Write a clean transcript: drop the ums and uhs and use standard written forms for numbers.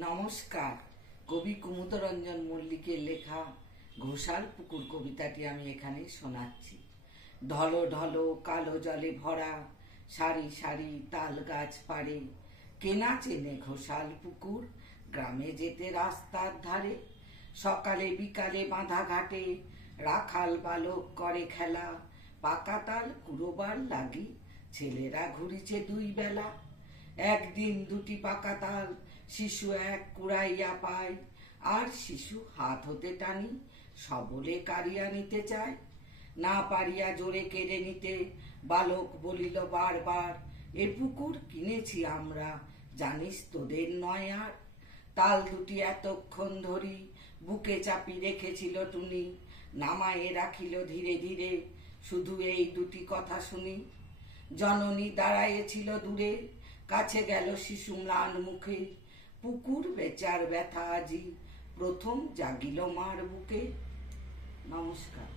নমস্কার। কবি কুমুদরঞ্জন মল্লিকের লেখা ঘোষাল পুকুর কবিতাটি আমি এখানে শোনাচ্ছি। ঢলো ঢলো কালো জলে ভরা সারি সারি তাল গাছ পাড়ে, কেনা চেনে ঘোষাল পুকুর গ্রামে যেতে রাস্তার ধারে। সকালে বিকালে বাঁধা ঘাটে রাখাল বালক করে খেলা, পাকা তাল কুড়োবার লাগি ছেলেরা ঘুরিছে দুই বেলা। একদিন দুটি পাকা তাল শিশু এক কুড়াইয়া পায়, আর শিশু হাত হতে টানি সবলে কাড়িয়া নিতে চায়। না পারিয়া জোরে কেড়ে নিতে বালক বলিল বারবার, এ পুকুর কিনেছি আমরা জানিস তোদের নয় আর। তাল দুটি এতক্ষণ ধরি বুকে চাপি রেখেছিল টুনি, নামায়ে রাখিল ধীরে ধীরে শুধু এই দুটি কথা শুনি। জননী দাঁড়াইয়েছিল দূরে, কাছে গেল শিশু ম্লান মুখে, পুকুর বেচার ব্যথা আজি প্রথম জাগিল মার বুকে। নমস্কার।